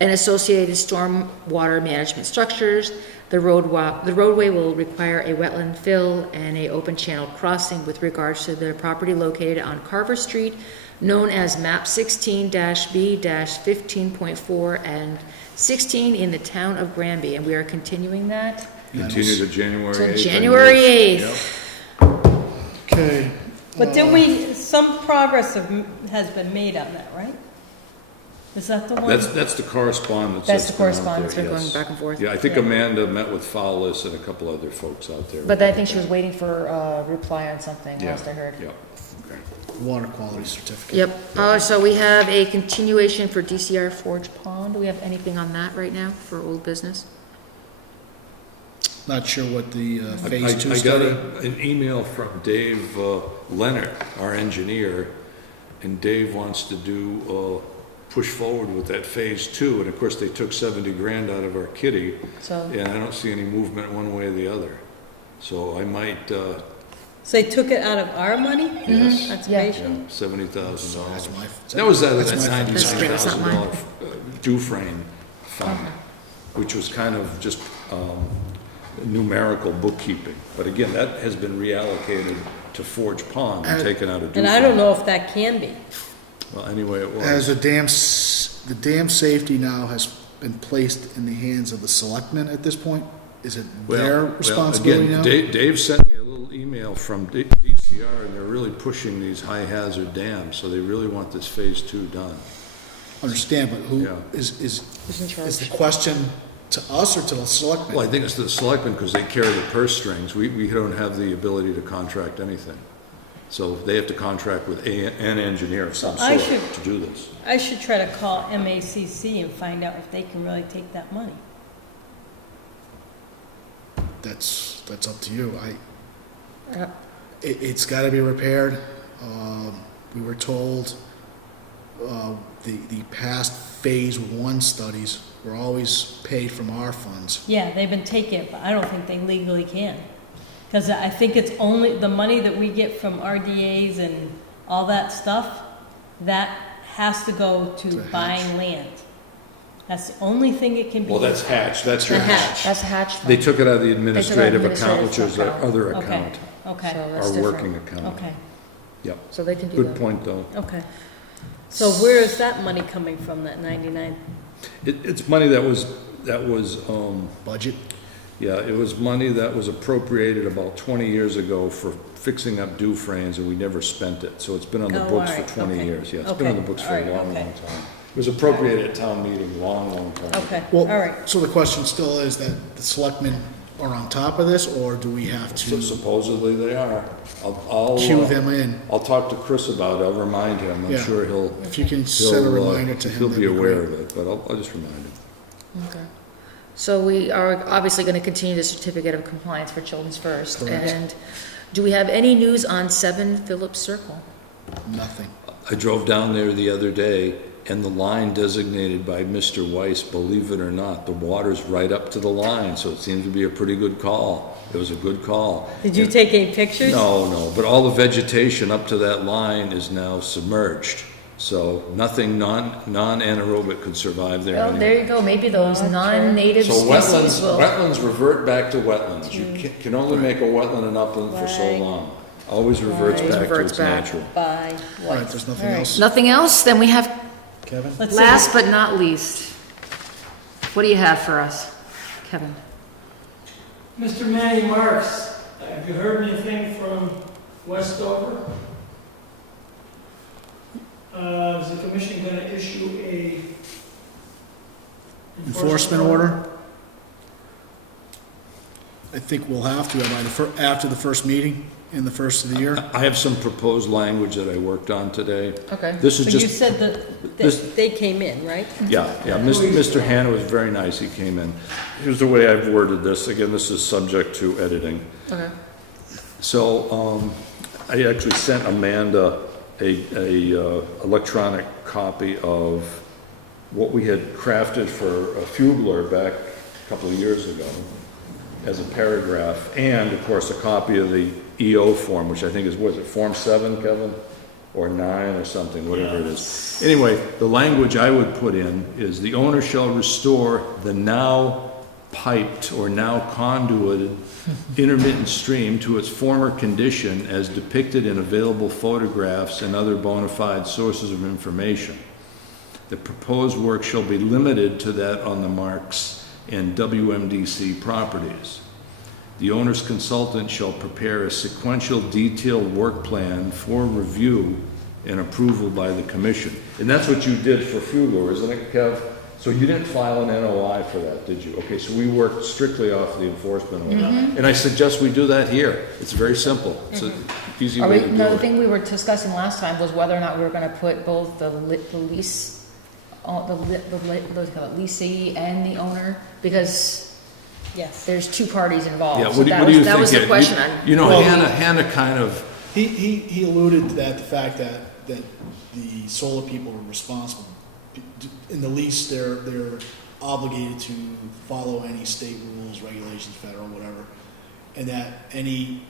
and associated stormwater management structures. The roadway will require a wetland fill and a open channel crossing with regards to the property located on Carver Street, known as map 16-B-15.4 and 16 in the town of Granby, and we are continuing that Continue to January 8th. till January 8th. Okay. But didn't we, some progress has been made on that, right? Is that the one? That's the correspondence. That's the been out correspondence, there, they're going yes. back and forth. Yeah, I think Yeah. Amanda met with Fowlis and a couple other folks out there. But I think she was waiting for a reply on something, Yeah, last I heard. yeah, okay. Water quality certificate. Yep, so we have a continuation for DCR Forge Pond. Do we have anything on that right now for old business? Not sure what the phase I 2 got study. an email from Dave Leonard, our engineer, and Dave wants to do, push forward with that phase 2, and of course, they took 70 grand out of our kitty, So, and I don't see any movement one way or the other. So I might, So they took it out of our money? yes, That's Yeah. amazing. $70,000. That's my. That was out of that's that my- That's great, that's not mine. $99,000 Dufresne fund, which was kind of just numerical bookkeeping. But again, that has been reallocated to Forge Pond and taken out of Dufresne. And I don't know if that can be. Well, anyway, it As was. the dam safety now has been placed in the hands of the selectmen at this point? Is it their responsibility now? Again, Dave sent me a little email from DCR, and they're really pushing these high-hazard dams, so they really want this phase 2 done. Understand, but who Yeah. is who's in the charge? question to us or to the selectmen? Well, I think it's the selectmen, because they carry the purse strings. We don't have the ability to contract anything. So they have to contract with an engineer of some I sort should- to do this. I should try to call MACC and find out if they can really take that money. That's up to you. Uh, It's gotta be repaired. We were told, the past phase 1 studies were always paid from our funds. Yeah, they've been taking it, but I don't think they legally can. Because I think it's only, the money that we get from RDAs and all that stuff, that has to go to To Hatch. buying land. That's the only thing it can be. Well, that's Hatch, that's your The Hatch. That's a hatch fund. They took it out of the They took it out of administrative account, which administrative is their account. other Okay, account, okay, So that's our different. working account. okay, Yep, So they can do good that. point, though. okay. So where is that money coming from, that 99? It's money that was, Budget? yeah, it was money that was appropriated about 20 years ago for fixing up Dufresne's, and we never spent it. So it's been on the Oh, books all for right, 20 okay. years, yeah. It's been on the Okay, books for all a right, long, okay. long time. It was appropriated at town meeting, long time. Okay, all right. Well, so the question still is that the selectmen are on top of this, or do we have So to supposedly they are. I'll cue them in? I'll talk to Chris about it, I'll remind him, I'm Yeah. sure he'll, If you can set a reminder to him, he'll that'd be be aware great. of it, but I'll just remind him. Okay. So we are obviously going to continue the certificate of compliance for Children's First. Correct. And do we have any news on 7 Phillips Circle? Nothing. I drove down there the other day, and the line designated by Mr. Weiss, believe it or not, the water's right up to the line, so it seems to be a pretty good call. It was a good call. Did you take any pictures? No, but all the vegetation up to that line is now submerged, so nothing non-anaerobic could survive there Well, anymore. there you go. Maybe those non-native So species will. wetlands revert back to wetlands. You can only make a wetland an upland for so Right. long. Always reverts Right. back to Reverts its back. natural. By All what? right, there's nothing All right. else. Nothing else? Then we have, Kevin? Let's see. last but not least, what do you have for us, Kevin? Mr. Manny Marks, have you heard anything from Westover? Is the commission gonna issue a Enforcement order? I think we'll have to by after the first meeting in the first of the year. I have some proposed language that I worked on today. Okay. This is So you just, said that this- they came in, right? yeah, Mr. Hanna was very nice, he came in. Here's the way I've worded this, again, this is subject to editing. Okay. So, I actually sent Amanda a electronic copy of what we had crafted for a Fugler back a couple of years ago as a paragraph, and of course, a copy of the EO form, which I think is, what is it, Form 7, Kevin? Or 9 or something, whatever it is. Anyway, the language I would put in is the owner shall restore the now piped or now conduited intermittent stream to its former condition as depicted in available photographs and other bona fide sources of information. The proposed work shall be limited to that on the Marks and WMDC properties. The owner's consultant shall prepare a sequential detailed work plan for review and approval by the commission. And that's what you did for Fugler, isn't it, Kev? So you didn't file an NOI for that, did you? Okay, so we worked strictly off the enforcement order. And I suggest we do that here. It's very simple. It's an easy way to do Another it. thing we were discussing last time was whether or not we were going to put both the lease, what do you call it, leasee and the owner, because Yes. there's two parties involved. Yeah, So what do that you was- think? That was the Ed? question. You know, Well, Hannah kind of, He alluded to that, the fact that the solar people are responsible. In the lease, they're obligated to follow any state rules, regulations, federal, whatever, and that any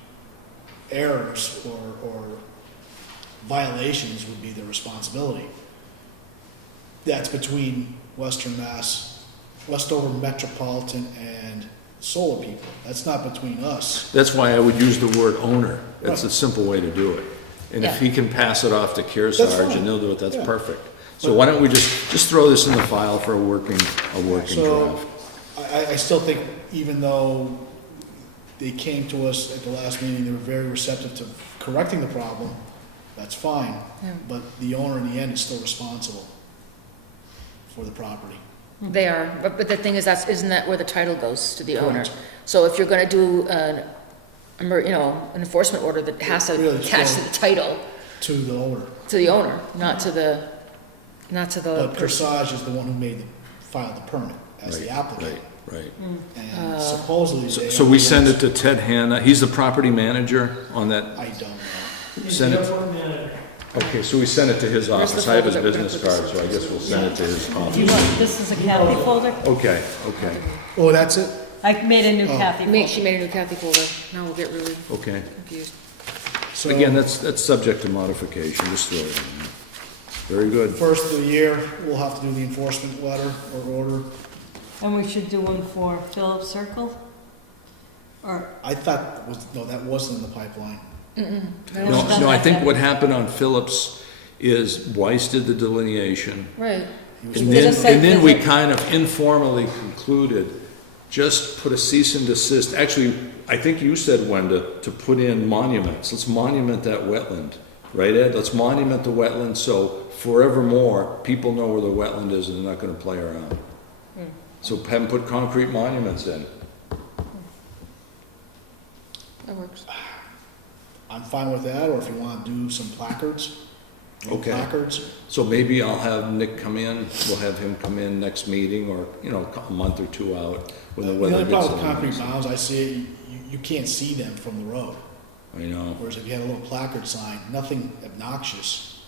errors or violations would be their responsibility. That's between Western Mass, Westover Metropolitan and solar people. That's not between us. that's why I would use the word owner. That's a Right. simple way to do it. And if Yeah. he can pass it off to That's Kearsarge fine. and they'll do it, that's Yeah. perfect. So why don't we just throw this in the file for a working So, draft? I still think even though they came to us at the last meeting, they were very receptive to correcting the problem, that's fine. Yeah. But the owner in the end is still responsible for the property. They are, but the thing is, isn't that where the title goes to the owner? Correct. So if you're gonna do an enforcement order that has to Really, attach to so- the title, To the owner. to the owner, not to the But person. Corsage is the one who filed the permit as the Right, applicant. Right. And supposedly So, they. so we send it to Ted Hanna, he's the property manager on that, I don't know. send it, Airport manager. okay, so we send it to his Where's the office, I have his folder that we're business gonna card, put so I this guess we'll send it to his Do you office. want, this is a Kathy folder? Okay. Oh, that's it? I made a new Oh. Kathy She folder. made a new Kathy folder, now we'll get really Okay. confused. So, Again, that's subject to modification, just throw it in there. Very good. first of the year, we'll have to do the enforcement letter or order. And we should do one for Phillips Circle? Or, I thought, that wasn't in the pipeline. No, I think what happened on Phillips is Weiss did the delineation, Right, He and was- did a site then we visit. kind of informally concluded, just put a cease and desist. Actually, I think you said, Wenda, to put in monuments. Let's monument that wetland, right, Ed? Let's monument the wetland so forevermore, people know where the wetland is and they're not gonna play around. So have them put concrete monuments in. that works. I'm fine with that, or if you want to do some placards. little Okay. Placards. So maybe I'll have Nick come in, we'll have him come in next meeting, or, a month or two out, when the The weather only gets a problem with little concrete nicer. bounds, I see it, you can't see them from the road. I know, Whereas if you had a little placard sign, nothing obnoxious,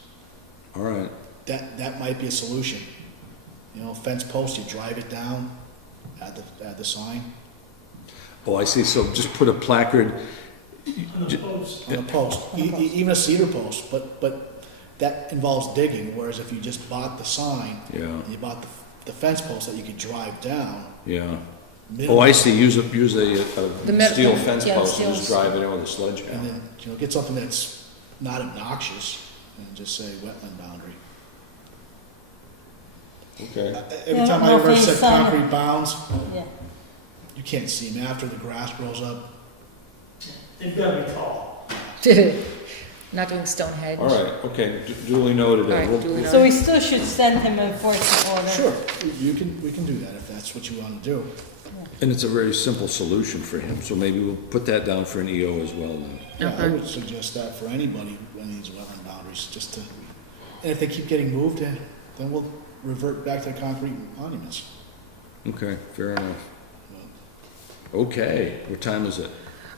all right. that might be a solution. Fence post, you drive it down, add the sign Oh, I see, so just put a placard, On the post. on the post, even a cedar post, but that involves digging, whereas if you just bought the sign, yeah, you bought the fence post that you could drive down. yeah. minimum, Oh, I see, use a The metal- steel fence yeah, post and just steels. drive it in with a And sledgehammer. then, get something that's not obnoxious and just say wetland boundary. Okay, Every Yeah, time I well, ever if they said sign- concrete bounds, yeah. you can't see them after the grass grows up. They've got to be tall. Not doing Stonehenge. all right, okay, duly noted. All right, We'll- duly So we still should send him an enforcement order? Sure, we can do that if that's what you want to do. And it's a very simple solution for him, so maybe we'll put that down for an EO as well then. Yeah, I Okay. would suggest that for anybody in these wetland boundaries, just to, and if they keep getting moved, then we'll revert back to the concrete monuments. Okay, fair enough. Okay, what time is it?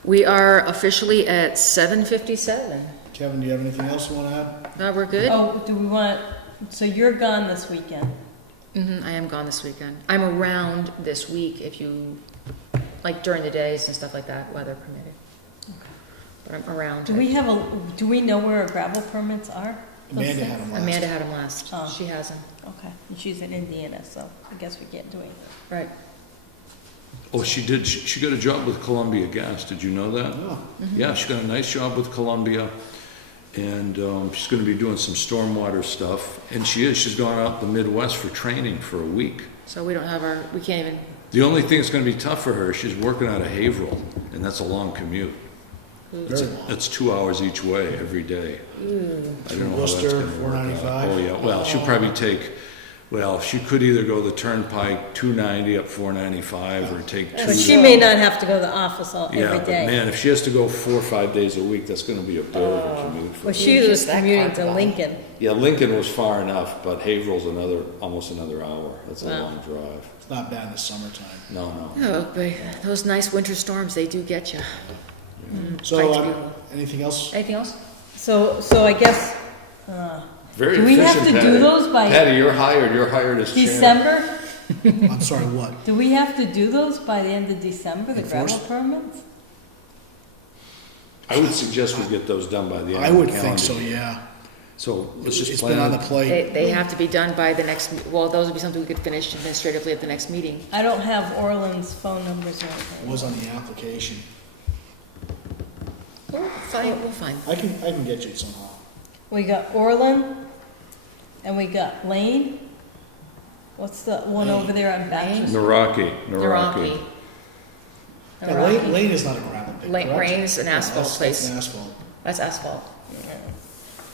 We are officially at 7:57. Kevin, do you have anything else you want to add? No, we're good? Oh, do we want, so you're gone this weekend? I am gone this weekend. I'm around this week if you, like during the days and stuff like that, weather permitted. But I'm around. Do we know where our gravel permits are? Amanda had them last. Amanda had them last. Oh. She has them. Okay, and she's in Indiana, so I guess we can't do anything. Right. Oh, she did, she got a job with Columbia Gas, did you know that? Oh, Yeah, she got a nice job with Columbia, and she's gonna be doing some stormwater stuff, and she's gone out the Midwest for training for a week. So we don't have we can't even, The only thing that's gonna be tough for her, she's working out of Haverhill, and that's a long commute. very long. That's 2 hours each way, every day. I don't know how that's Worcester, gonna work out. 495. Oh, yeah, well, she'll probably take, Well, she could either go the Turnpike 290 up 495 or take two. But she may not have to go to the office Yeah, every but day. man, if she has to go 4 or 5 days a week, that's gonna be a burden commute for Well, her. she was Just that commuting car to ride. Lincoln. Yeah, Lincoln was far enough, but Haverhill's almost another hour. That's a Wow. long drive. It's not bad in the summertime. No, no. Oh, but those nice winter storms, they do get you. So, Fights people. anything else? Anything else? So I guess, Very do we have efficient, to do Patty. those by Patty, you're hired as chair. December? I'm sorry, what? Do we have to do those by the end of December, the gravel Enforced? permits? I would suggest we get those done by the end I of the would calendar think so, year. yeah. So let's just It's been on the plan. plate. They have to be done by the next, well, those would be something we could finish administratively at the next meeting. I don't have Orland's phone numbers or It anything. was on the application. We'll find. I can get you somehow. We got Orland, and we got Lane. What's the one over there on Bachelor? Naraki. Naraki. Yeah, Lane is not a gravel pit, correct? Lane is an No, asphalt that's place. an asphalt. That's asphalt.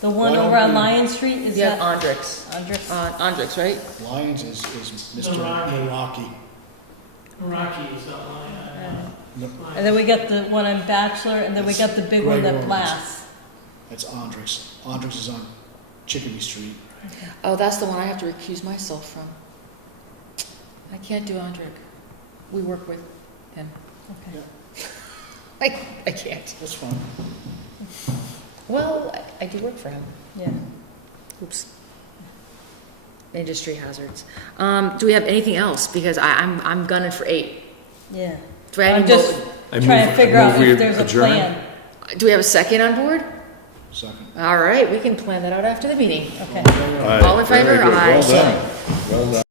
The one Why over don't on we- Lion Street, is You have that Andrix. Andres? Andrix, right? Lyons is Mr. Naraki. Rocky is that line. And then we got the one on Bachelor, and then we got the big one Gray that Orlands. blasts. That's Andrix. Andrix is on Chickadee Street. Oh, that's the one I have to recuse myself from. I can't do Andric. We work with him. Okay. I can't. That's fine. Well, I do work for him. Yeah. Oops. Industry hazards. Do we have anything else? Because I'm gunning for 8. Yeah. Do I have I'm any just I trying to move- figure I out move we if there's a adjourn. plan. Do we have a second on board? Second. All right, we can plan that out after the meeting. Okay. All right, All in favor? very good. Aye. Well done. Well done.